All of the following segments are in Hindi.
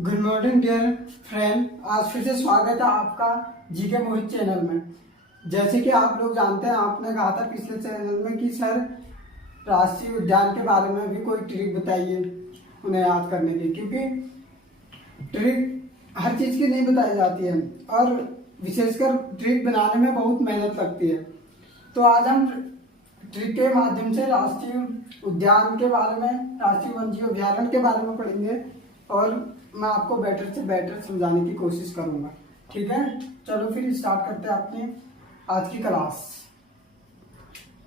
Good morning dear friend. आज फिर से स्वागत है आपका जीके मोहित चैनल में। जैसे कि आप लोग जानते हैं, आपने कहा था पिछले चैनल में कि सर राष्ट्रीय उद्यान के बारे में भी कोई ट्रिक बताइए उन्हें याद करने की, क्योंकि ट्रिक हर चीज़ की नहीं बताई जाती है और विशेषकर ट्रिक बनाने में बहुत मेहनत लगती है। तो आज हम ट्रिक के माध्यम से राष्ट्रीय उद्यान के बारे में, राष्ट्रीय वन्यजीव अभयारण्य के बारे में पढ़ेंगे और मैं आपको बेटर से बेटर समझाने की कोशिश करूंगा। ठीक है, चलो फिर स्टार्ट करते हैं अपनी आज की क्लास।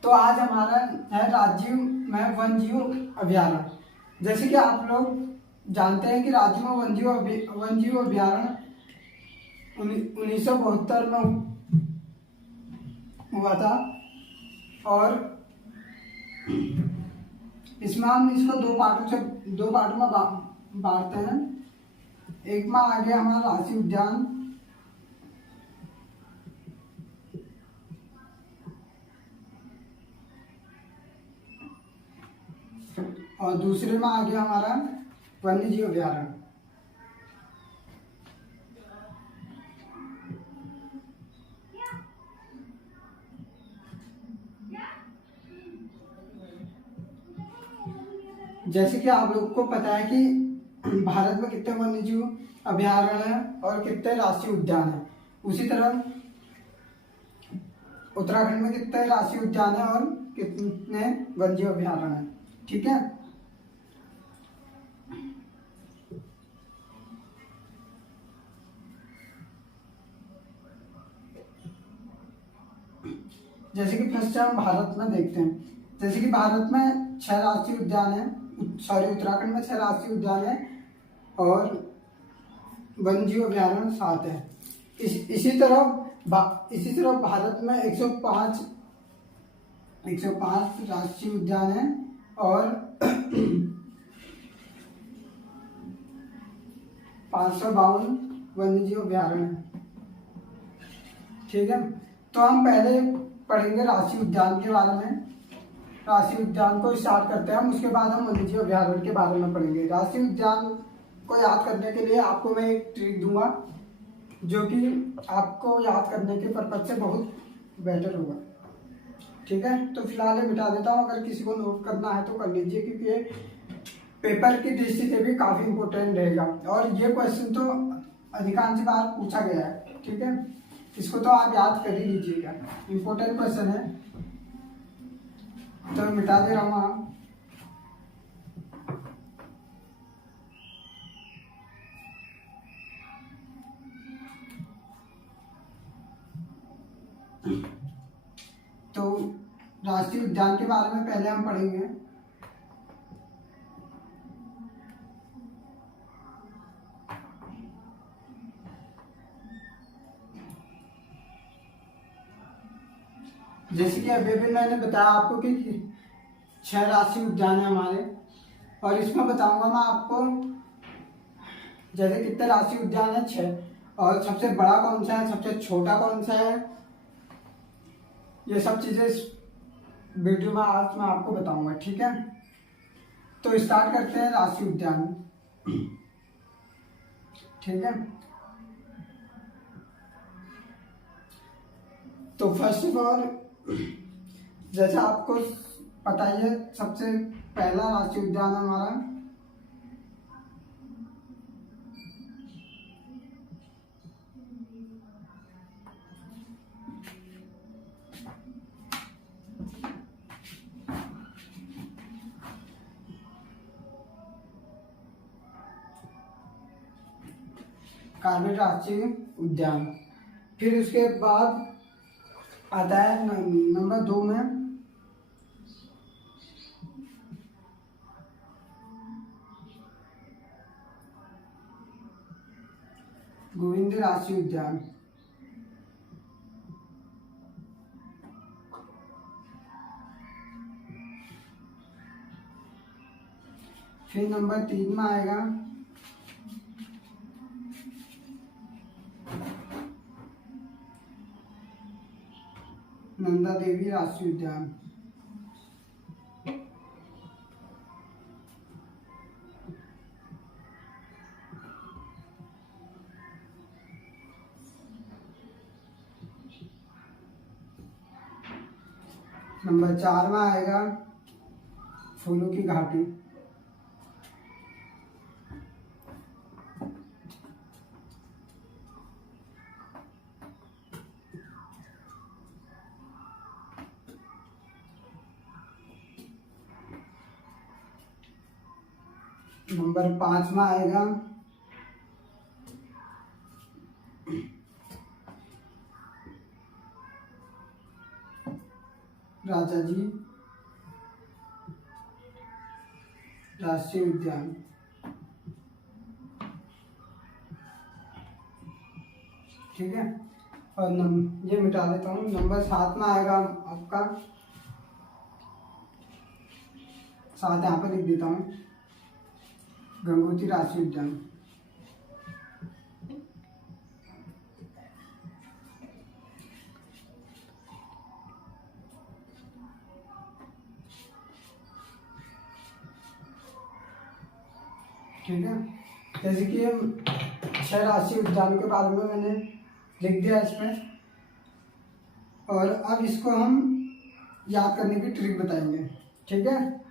तो आज हमारा है राज्य में वन्यजीव अभयारण्य। जैसे कि आप लोग जानते हैं कि राज्य में वन्यजीव अभयारण्य 1972 में हुआ था और इसमें हम इसको दो पार्टों में बांटते हैं। एक में आ गया हमारा राष्ट्रीय उद्यान और दूसरे में आ गया हमारा वन्यजीव अभयारण्य। जैसे कि आप लोग को पता है कि भारत में कितने वन्यजीव अभयारण्य हैं और कितने राष्ट्रीय उद्यान हैं, उसी तरह उत्तराखंड में कितने राष्ट्रीय उद्यान हैं और कितने वन्यजीव अभयारण्य हैं। ठीक है, जैसे कि फर्स्ट हम भारत में देखते हैं। जैसे कि भारत में 6 राष्ट्रीय उद्यान है, उत्तराखंड में 6 राष्ट्रीय उद्यान है और वन्यजीव अभयारण्य 7 है। इसी तरह भारत में 105 राष्ट्रीय उद्यान है और 552 वन्यजीव अभयारण्य है। ठीक है, तो हम पहले पढ़ेंगे राष्ट्रीय उद्यान के बारे में। राष्ट्रीय उद्यान को स्टार्ट करते हैं हम, उसके बाद हम वन्यजीव अभयारण्य के बारे में पढ़ेंगे। राष्ट्रीय उद्यान को याद करने के लिए आपको मैं एक ट्रिक दूंगा जो कि आपको याद करने के पर्पज से बहुत बेटर होगा। ठीक है, तो फिलहाल ये मिटा देता हूँ। अगर किसी को नोट करना है तो कर लीजिए, क्योंकि ये पेपर की दृष्टि से भी काफ़ी इंपॉर्टेंट रहेगा और ये क्वेश्चन तो अधिकांश बार पूछा गया है। ठीक है, इसको तो आप याद कर ही लीजिएगा, इंपॉर्टेंट क्वेश्चन है। तो मिटा दे रहा हूँ। तो राष्ट्रीय उद्यान के बारे में पहले हम पढ़ेंगे। जैसे कि अभी भी मैंने बताया आपको कि 6 राष्ट्रीय उद्यान है हमारे, और इसमें बताऊंगा मैं आपको जैसे कितने राष्ट्रीय उद्यान है 6, और सबसे बड़ा कौन सा है, सबसे छोटा कौन सा है, ये सब चीजें इस वीडियो में आज मैं आपको बताऊंगा। ठीक है, तो स्टार्ट करते हैं राष्ट्रीय उद्यान। ठीक है, तो फर्स्ट ऑफ ऑल जैसा आपको पता ही है, सबसे पहला राष्ट्रीय उद्यान हमारा कान्हा राष्ट्रीय उद्यान। फिर उसके बाद आता है नंबर 2 में गोविंद राष्ट्रीय उद्यान। फिर नंबर 3 में आएगा नंदा देवी राष्ट्रीय उद्यान। नंबर 4 में आएगा फूलों की घाटी। नंबर 5 में आएगा राजा जी राष्ट्रीय उद्यान। ठीक है, और ये मिटा देता हूँ। नंबर 7 में आएगा आपका, 7 यहाँ पर लिख देता हूँ, गंगोत्री राष्ट्रीय उद्यान। ठीक है, जैसे कि 6 राष्ट्रीय उद्यान के बारे में मैंने लिख दिया इसमें, और अब इसको हम याद करने की ट्रिक बताएंगे। ठीक है,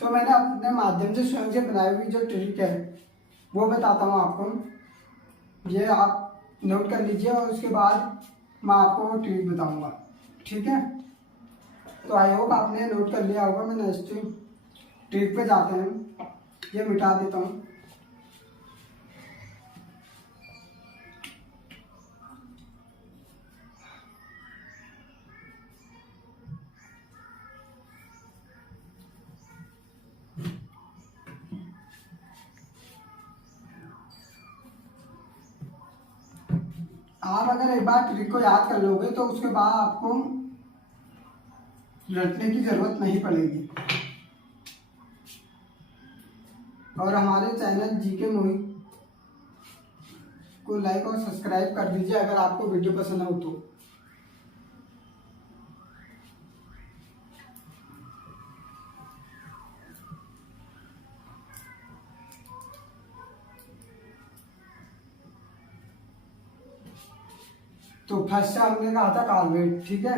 तो मैंने अपने माध्यम से स्वयं से बनाई हुई जो ट्रिक है वो बताता हूँ आपको। ये आप नोट कर लीजिए और उसके बाद मैं आपको वो ट्रिक बताऊंगा। ठीक है, तो आई होप आपने नोट कर लिया होगा। मैं नेक्स्ट ट्रिक पे जाते हैं, ये मिटा देता हूँ। आप अगर एक बार ट्रिक को याद कर लोगे तो उसके बाद आपको रटने की जरूरत नहीं पड़ेगी। और हमारे चैनल जीके मोहित को लाइक और सब्सक्राइब कर दीजिए अगर आपको वीडियो पसंद हो तो। फर्स्ट हमने कहा था कार्बेट। ठीक है,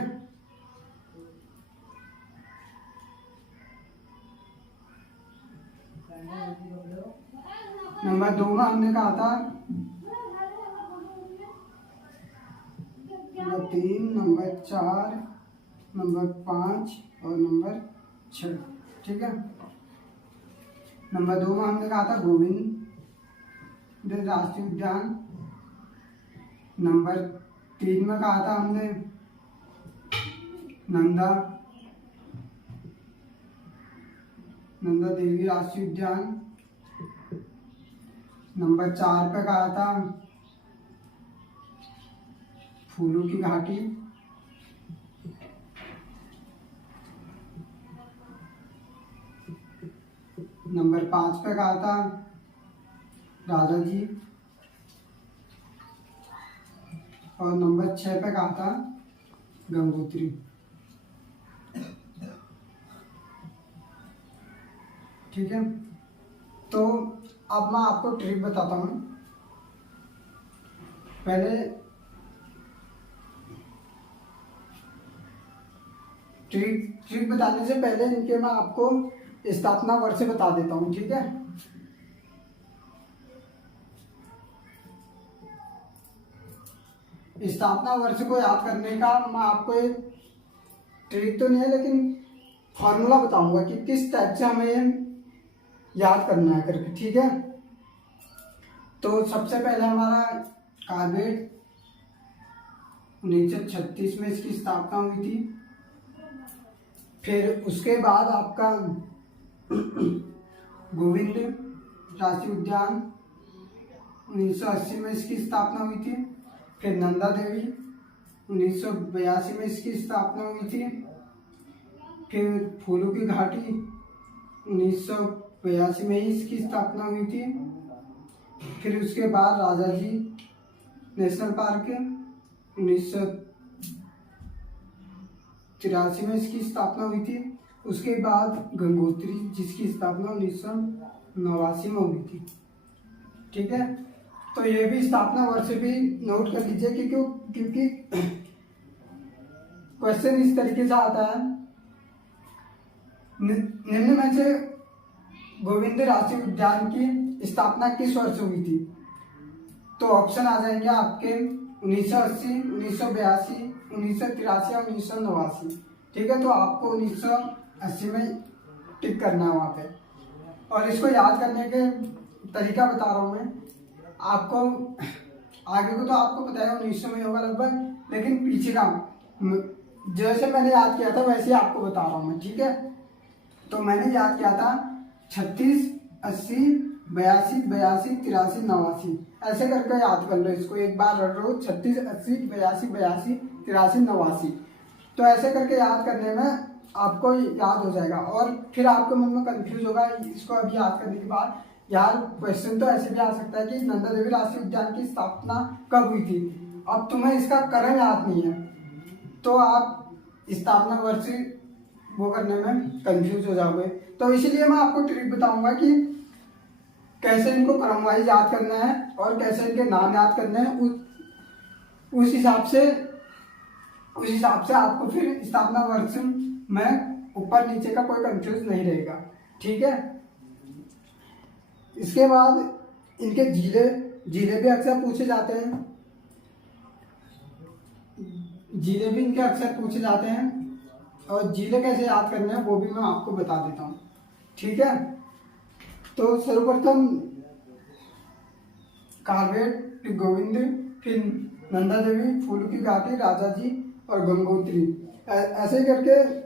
नंबर 2 में हमने कहा था, नंबर 3, नंबर 4, नंबर 5 और नंबर 6। ठीक है, नंबर 2 में हमने कहा था गोविंद राष्ट्रीय उद्यान। नंबर 3 में कहा था हमने नंदा देवी राष्ट्रीय उद्यान। नंबर 4 पे कहा था फूलों की घाटी। नंबर 5 पे कहा था राजा जी, और नंबर 6 पे कहा था गंगोत्री। ठीक है, तो अब मैं आपको ट्रिक बताता हूँ। पहले ट्रिक बताने से पहले इनके मैं आपको स्थापना वर्ष बता देता हूँ। ठीक है, स्थापना वर्ष को याद करने का मैं आपको एक ट्रिक तो नहीं है लेकिन फॉर्मूला बताऊंगा कि किस टाइप से हमें याद करना है करके। ठीक है, तो सबसे पहले हमारा कार्बेट 1936 में इसकी स्थापना हुई थी। फिर उसके बाद आपका गोविंद राष्ट्रीय उद्यान 1980 में इसकी स्थापना हुई थी। फिर नंदा देवी 1982 में इसकी स्थापना हुई थी। फिर फूलों की घाटी 1982 में ही इसकी स्थापना हुई थी। फिर उसके बाद राजा जी नेशनल पार्क 1983 में इसकी स्थापना हुई थी। उसके बाद गंगोत्री जिसकी स्थापना 1989 में हुई थी। ठीक है, तो ये भी स्थापना वर्ष भी नोट कर लीजिए क्योंकि क्वेश्चन इस तरीके से आता है, निम्न में से गोविंद राष्ट्रीय उद्यान की स्थापना किस वर्ष हुई थी? तो ऑप्शन आ जाएंगे आपके 1980, 1982, 1983 और 1989। ठीक है, तो आपको 1980 में टिक करना है वहाँ पे। और इसको याद करने के तरीका बता रहा हूँ मैं आपको। आगे को तो आपको पता है 1900 में होगा लगभग, लेकिन पीछे का जैसे मैंने याद किया था वैसे ही आपको बता रहा हूँ मैं। ठीक है, तो मैंने याद किया था 36, 80, 82, 82, 83, 89, ऐसे करके याद कर लो इसको। एक बार रट लो 36, 80, 82, 82, 83, 89। तो ऐसे करके याद करने में आपको याद हो जाएगा। और फिर आपके मन में कंफ्यूज होगा इसको अभी याद करने के बाद, यार क्वेश्चन तो ऐसे भी आ सकता है कि नंदा देवी राष्ट्रीय उद्यान की स्थापना कब हुई थी। अब तुम्हें इसका करण याद नहीं है तो आप स्थापना वर्ष वो करने में कंफ्यूज हो जाओगे। तो इसीलिए मैं आपको ट्रिक बताऊंगा कि कैसे इनको क्रम वाइज याद करना है और कैसे इनके नाम याद करने हैं। उस हिसाब से आपको फिर स्थापना वर्ष में ऊपर नीचे का कोई कंफ्यूज नहीं रहेगा। ठीक है, इसके बाद इनके जिले भी अक्सर पूछे जाते हैं। जिले भी इनके अक्सर पूछे जाते हैं और जिले कैसे याद करने हैं वो भी मैं आपको बता देता हूँ। ठीक है, तो सर्वप्रथम कार्बेट, गोविंद, फिर नंदा देवी, फूलों की घाटी, राजा जी और गंगोत्री, ऐसे करके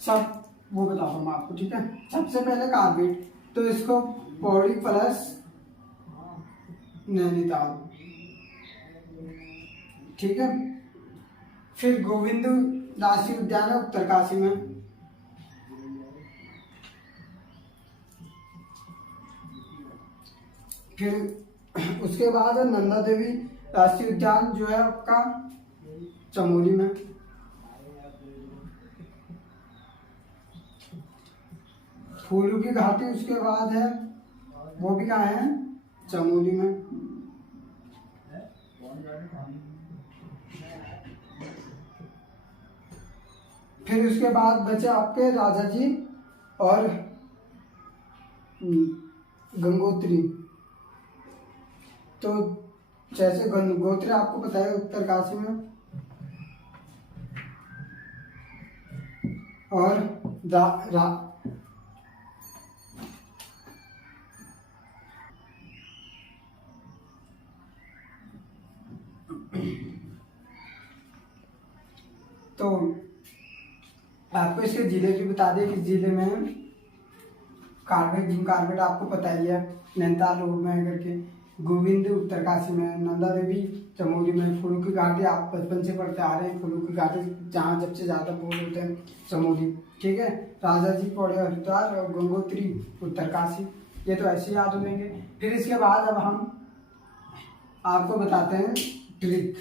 सब वो बताता हूँ मैं आपको। ठीक है, सबसे पहले कार्बेट, तो इसको पौड़ी प्लस नैनीताल। ठीक है, फिर गोविंद राष्ट्रीय उद्यान है उत्तरकाशी में। फिर उसके बाद नंदा देवी राष्ट्रीय उद्यान जो है आपका चमोली में। फूलों की घाटी उसके बाद है, वो भी कहाँ है? चमोली में। फिर उसके बाद बचे आपके राजा जी और गंगोत्री। तो जैसे गंगोत्री आपको पता है उत्तरकाशी में, और तो आपको इसके जिले की बता दें कि जिले में कार्बेट, जिम कार्बेट आपको पता ही है नैनीताल रोड में करके, गोविंद उत्तरकाशी में, नंदा देवी चमोली में, फूलों की घाटी आप बचपन से पढ़ते आ रहे हैं, फूलों की घाटी जहाँ सबसे ज़्यादा बोल होते हैं चमोली। ठीक है, राजा जी पौड़े हरिद्वार और गंगोत्री उत्तरकाशी, ये तो ऐसे याद हो जाएंगे। फिर इसके बाद अब हम आपको बताते हैं ट्रिक।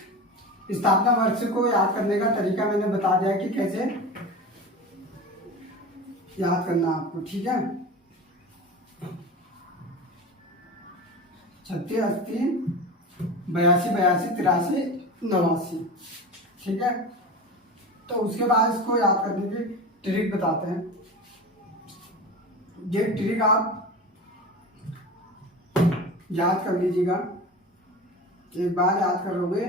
स्थापना वर्ष को याद करने का तरीका मैंने बता दिया कि कैसे याद करना आपको। ठीक है, 36, 80, 82, 82, 83, 89। ठीक है, तो उसके बाद इसको याद करने की ट्रिक बताते हैं। ये ट्रिक आप याद कर लीजिएगा, एक बार याद करोगे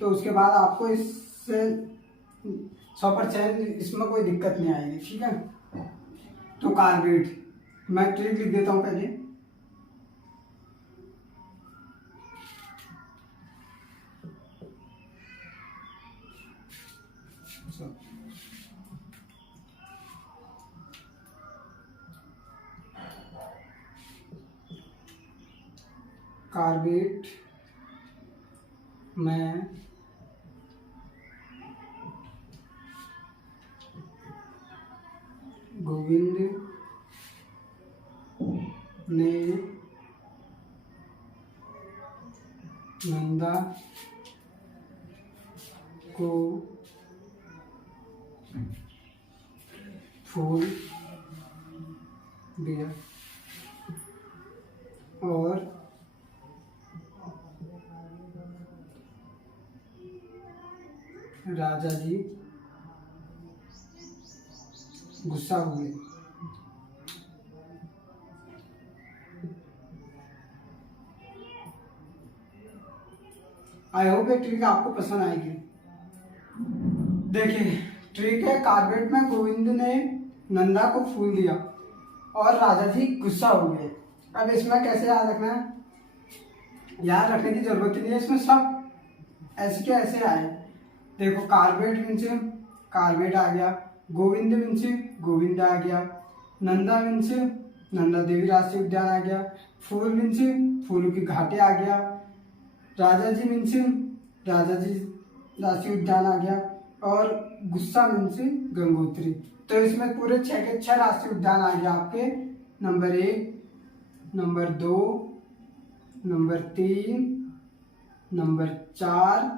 तो उसके बाद आपको इससे 100% इसमें कोई दिक्कत नहीं आएगी। ठीक है, तो कार्बेट मैं ट्रिक लिख देता हूँ पहले। कार्बेट में गोविंद ने नंदा को फूल दिया और राजा जी गुस्सा हुए। आई होप ये ट्रिक आपको पसंद आएगी। देखिए ट्रिक है, कार्पेट में गोविंद ने नंदा को फूल दिया और राजा जी गुस्सा हो गए। अब इसमें कैसे याद रखना है, याद रखने की जरूरत ही नहीं है, इसमें सब ऐसे के ऐसे आए। देखो कार्पेट मीन्स कार्पेट आ गया, गोविंद मीन्स गोविंद आ गया, नंदा मीन्स नंदा देवी राष्ट्रीय उद्यान आ गया, फूल मीन्स फूलों की घाटी आ गया, राजा जी मीन्स राजा जी राष्ट्रीय उद्यान आ गया, और गुस्सा मीन्स गंगोत्री। तो इसमें पूरे 6 के 6 राष्ट्रीय उद्यान आ गया आपके। Number 1, number 2, number 3, number 4,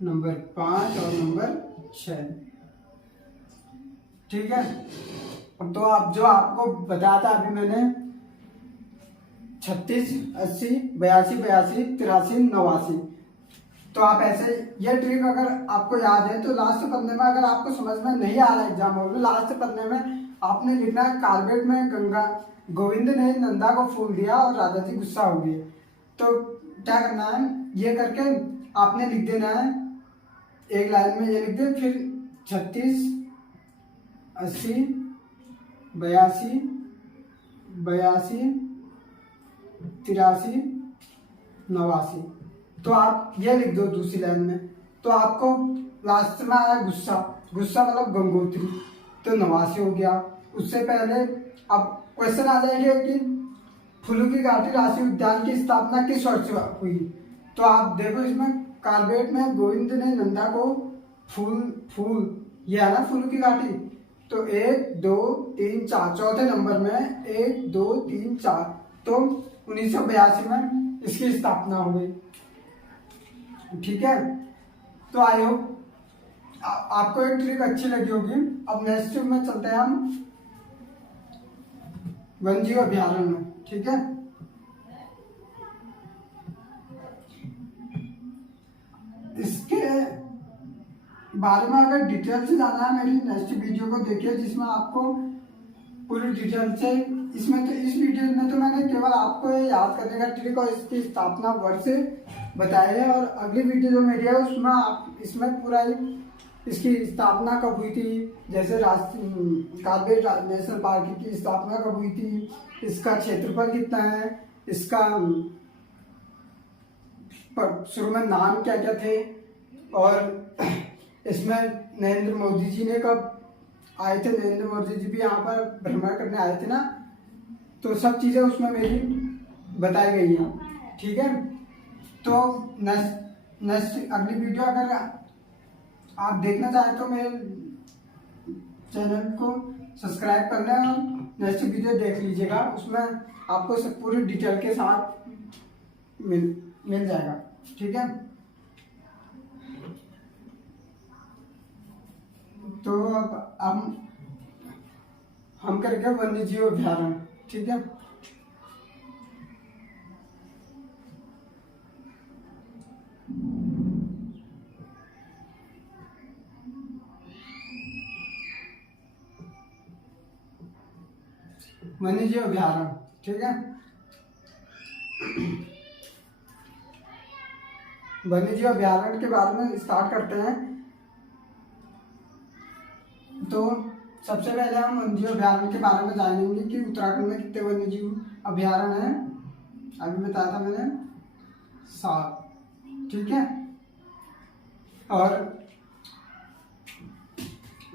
number 5 और नंबर 6। ठीक है, तो आप जो आपको बताया था अभी मैंने 36, 80, 82, 82, 83, 89। तो आप ऐसे ये ट्रिक अगर आपको याद है तो लास्ट पन्ने में, अगर आपको समझ में नहीं आ रहा है एग्जाम हॉल में, लास्ट पन्ने में आपने लिखना है कार्पेट में गंगा गोविंद ने नंदा को फूल दिया और राजा जी गुस्सा हो गए। तो क्या करना है, ये करके आपने लिख देना है एक लाइन में, ये लिख दे, फिर 36, 80, 82, 82, 83, 89। तो आप ये लिख दो दूसरी लाइन में। तो आपको लास्ट में आया गुस्सा, गुस्सा मतलब गंगोत्री, तो 89 हो गया। उससे पहले अब क्वेश्चन आ जाएंगे कि फूलों की घाटी राष्ट्रीय उद्यान की स्थापना किस वर्ष हुई। तो आप देखो इसमें कार्पेट में गोविंद ने नंदा को फूल ये है ना फूलों की घाटी, तो 1, 2, 3, 4 चौथे नंबर में 1, 2, 3, 4, तो 1982 में इसकी स्थापना हो गई। ठीक है, तो आई होप आपको एक ट्रिक अच्छी लगी होगी। अब नेक्स्ट में चलते हैं हम वन्यजीव अभ्यारण्य में। ठीक है, इसके बारे में अगर डिटेल से जाना है मेरी नेक्स्ट वीडियो को देखिए, जिसमें आपको पूरी डिटेल से, इसमें तो इस वीडियो में तो मैंने केवल आपको याद करने का ट्रिक और इसकी स्थापना वर्ष बताया है, और अगली वीडियो जो मेरी है उसमें आप इसमें पूरा इसकी स्थापना कब हुई थी, जैसे राष्ट्रीय कार्पेट नेशनल पार्क की स्थापना कब हुई थी, इसका क्षेत्रफल कितना है, इसका शुरू में नाम क्या क्या थे, और इसमें नरेंद्र मोदी जी ने कब आए थे, नरेंद्र मोदी जी भी यहाँ पर भ्रमण करने आए थे ना, तो सब चीजें उसमें मेरी बताई गई हैं। ठीक है, तो नेक्स्ट अगली वीडियो अगर आप देखना चाहें तो मेरे चैनल को सब्सक्राइब करना और नेक्स्ट वीडियो देख लीजिएगा, उसमें आपको सब पूरी डिटेल के साथ मिल जाएगा। ठीक है, तो अब हम करेंगे वन्यजीव अभ्यारण्य। ठीक है, वन्यजीव अभ्यारण्य। ठीक है, वन्यजीव अभ्यारण्य के बारे में स्टार्ट करते हैं। तो सबसे पहले हम वन्यजीव अभ्यारण्य के बारे में जानेंगे कि उत्तराखंड में कितने वन्यजीव अभ्यारण्य हैं। अभी बताया था मैंने 7। ठीक है, और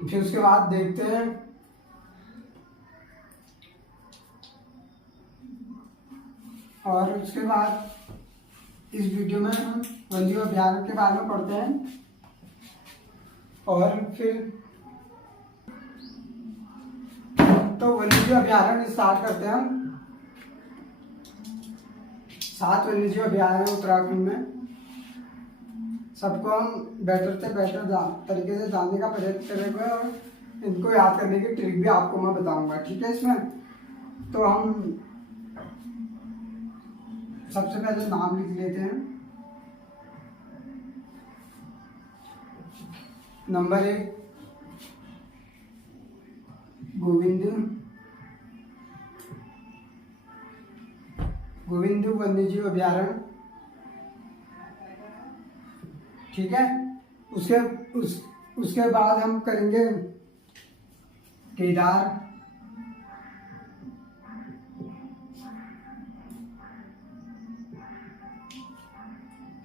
फिर उसके बाद देखते हैं और उसके बाद इस वीडियो में हम वन्यजीव अभ्यारण्य के बारे में पढ़ते हैं, और फिर तो वन्यजीव अभ्यारण्य स्टार्ट करते हैं हम। 7 वन्यजीव अभ्यारण्य उत्तराखंड में, सबको हम बेटर से बेटर तरीके से जानने का प्रयत्न करेंगे, और इनको याद करने की ट्रिक भी आपको मैं बताऊंगा। ठीक है, इसमें तो हम सबसे पहले नाम लिख लेते हैं। नंबर 1 गोविंद वन्यजीव अभयारण्य। ठीक है, उसके बाद हम करेंगे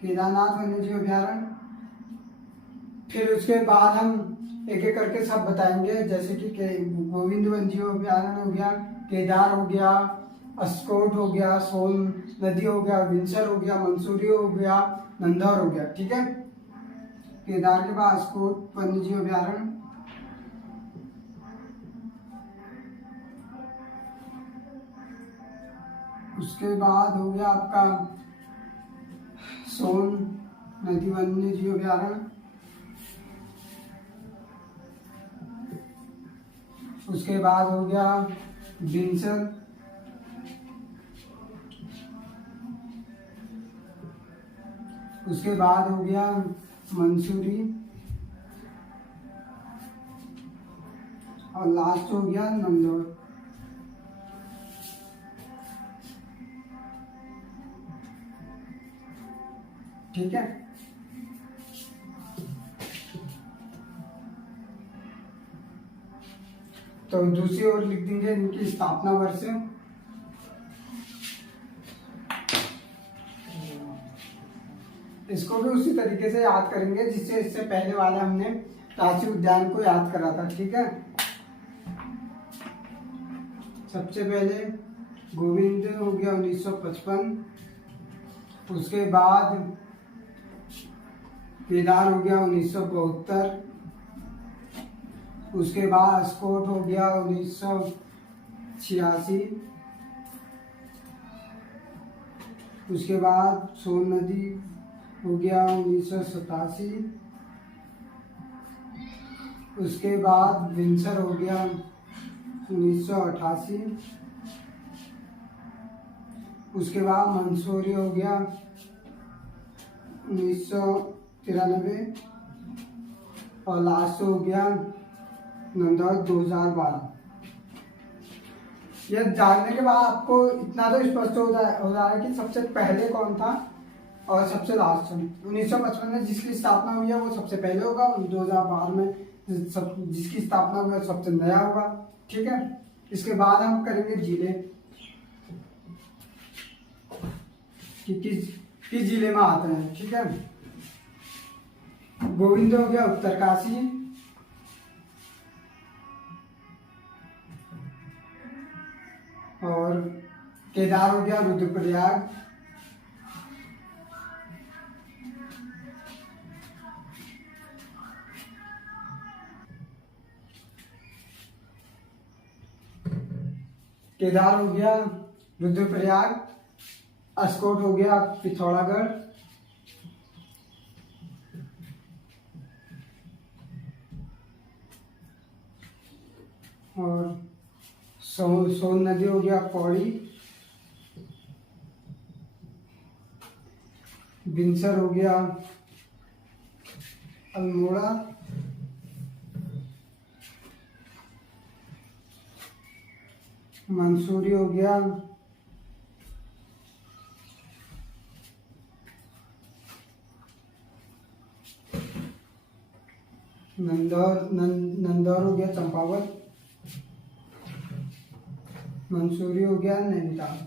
केदारनाथ वन्यजीव अभयारण्य। फिर उसके बाद हम एक एक करके सब बताएंगे, जैसे कि गोविंद वन्यजीव अभयारण्य हो गया, केदार हो गया, अस्कोट हो गया, सोन नदी हो गया, विंसर हो गया, मंसूरी हो गया, नंदौर हो गया। ठीक है, केदार के बाद अस्कोट वन्यजीव अभयारण्य, उसके बाद हो गया आपका सोन नदी वन्यजीव अभयारण्य, उसके बाद हो गया बिनसर, उसके बाद हो गया मंसूरी, और लास्ट हो गया नंदौर। ठीक है, तो दूसरी ओर लिख देंगे इनकी स्थापना वर्ष। इसको भी उसी तरीके से याद करेंगे जिससे इससे पहले वाले हमने राष्ट्रीय उद्यान को याद करा था। ठीक है, सबसे पहले गोविंद हो गया 1955, उसके बाद केदार हो गया 1972, उसके बाद अस्कोट हो गया 1986, उसके बाद सोन नदी हो गया 1987, उसके बाद विंसर हो गया 1988, उसके बाद मंसूरी हो गया 1993, और लास्ट हो गया नंदौर 2012। यह जानने के बाद आपको इतना तो स्पष्ट हो रहा है कि सबसे पहले कौन था और सबसे लास्ट में। 1955 में जिसकी स्थापना हुई है वो सबसे पहले होगा, 2012 में जिसकी स्थापना हुई है सबसे नया होगा। ठीक है, इसके बाद हम करेंगे जिले कि किस जिले में आते हैं। ठीक है, गोविंद हो गया उत्तरकाशी, और केदार हो गया रुद्रप्रयाग, केदार हो गया रुद्रप्रयाग, अस्कोट हो गया पिथौरागढ़, और सोन नदी हो गया पौड़ी, बिनसर हो गया अल्मोड़ा, मंसूरी हो गया नंदौर हो गया चंपावत, मंसूरी हो गया नैनीताल।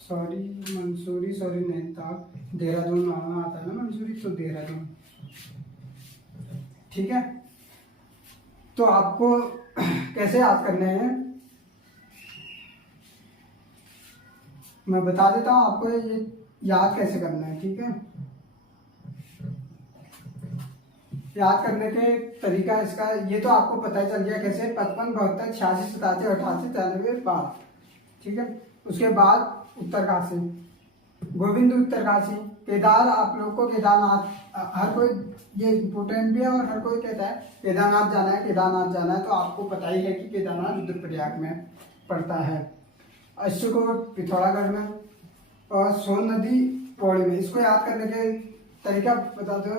सॉरी नैनीताल, देहरादून आना आता है ना मंसूरी, तो देहरादून। ठीक है, तो आपको कैसे याद करने हैं मैं बता देता हूँ आपको, ये याद कैसे करना है। ठीक है, याद करने के तरीका इसका ये तो आपको पता ही चल गया कैसे, 55, 72, 86, 87, 88, 93, 12। ठीक है, उसके बाद उत्तरकाशी, गोविंद उत्तरकाशी, केदार आप लोग को केदारनाथ, हर कोई ये इम्पोर्टेंट भी है और हर कोई कहता है केदारनाथ जाना है, केदारनाथ जाना है, तो आपको पता ही है कि केदारनाथ रुद्रप्रयाग में पड़ता है। अस्कोट पिथौरागढ़ में, और सोन नदी पौड़ी में। इसको याद करने के तरीका बताते हो,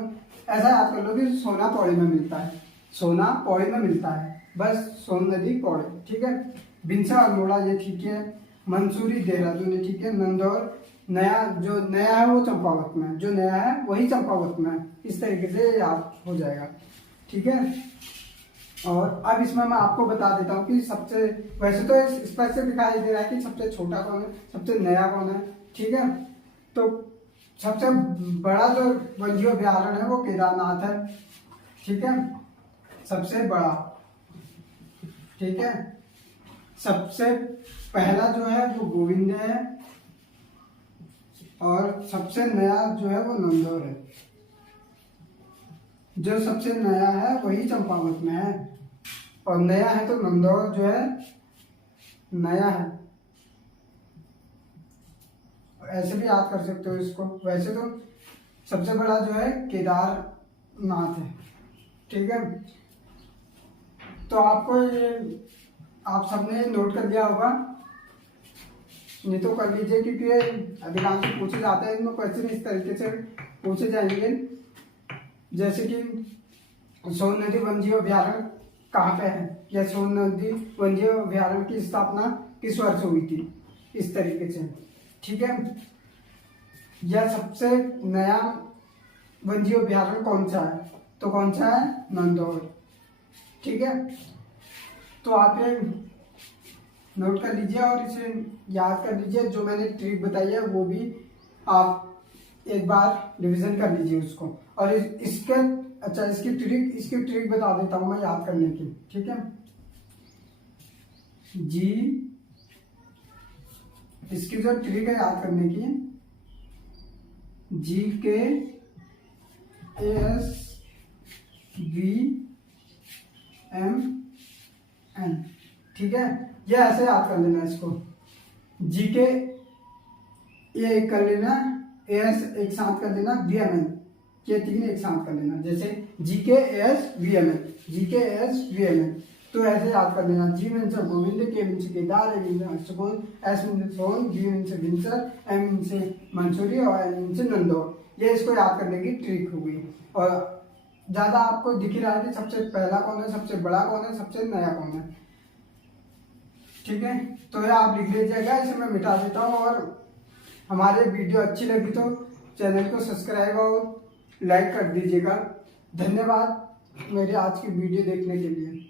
ऐसा याद कर लो कि सोना पौड़ी में मिलता है, सोना पौड़ी में मिलता है, बस सोन नदी पौड़ी, ठीक है। बिनसा अल्मोड़ा ये ठीक है, मंसूरी देहरादून ये ठीक है, नंदौर नया, जो नया है वो चंपावत में है, जो नया है वही चंपावत में है। इस तरीके से याद हो जाएगा, ठीक है। और अब इसमें मैं आपको बता देता हूँ कि सबसे, वैसे तो इस पर से दिखाई दे रहा है कि सबसे छोटा कौन है, सबसे नया कौन है, ठीक है। तो सबसे बड़ा जो वन्य अभ्यारण्य है वो केदारनाथ है, ठीक है, सबसे बड़ा, ठीक है। सबसे पहला जो है वो गोविंद है, और सबसे नया जो है वो नंदौर है। जो सबसे नया है वही चंपावत में है, और नया है तो नंदौर जो है नया है। ऐसे भी याद कर सकते हो इसको। वैसे तो सबसे बड़ा जो है केदारनाथ है, ठीक है। तो आपको ये, आप सबने नोट कर लिया होगा, नहीं तो कर लीजिए, क्योंकि अधिकांश पूछे जाते हैं, इनमें क्वेश्चन इस तरीके से पूछे जाएंगे, जैसे कि सोन नदी वन्य अभ्यारण्य कहाँ पे है, या सोन नदी वन्य अभ्यारण्य की स्थापना किस वर्ष हुई थी, इस तरीके से, ठीक है। यह सबसे नया वन्य अभ्यारण्य कौन सा है, तो कौन सा है, नंदौर, ठीक है। तो आप ये नोट कर लीजिए और इसे याद कर लीजिए। जो मैंने ट्रिक बताई है वो भी आप एक बार रिवीजन कर लीजिए उसको। और इसके, अच्छा इसकी ट्रिक बता देता हूँ मैं याद करने की, ठीक है। जी, इसकी जो ट्रिक है याद करने की, जी के एस वी एम एन, ठीक है। ये ऐसे याद कर लेना इसको, जी के ये एक कर लेना, एस एक साथ कर लेना, वी एम एन ये तीन एक साथ कर लेना, जैसे जी के एस वी एम एन, जी के एस वी एम एन। तो ऐसे याद कर लेना, जी मीन से गोविंद, के मीन से केदार, ए मीन से हर्षगोन, एस मीन से सोन, वी मीन से विंसर, एम मीन से मंसूरी, और एन मीन से नंदौर। ये इसको याद करने की ट्रिक हो गई। और ज्यादा आपको दिख ही रहा है कि सबसे पहला कौन है, सबसे बड़ा कौन है, सबसे नया कौन है, ठीक है। तो ये आप लिख लीजिएगा, इसे मैं मिटा देता हूँ। और हमारे वीडियो अच्छी लगी तो चैनल को सब्सक्राइब और लाइक कर दीजिएगा। धन्यवाद मेरे आज की वीडियो देखने के लिए।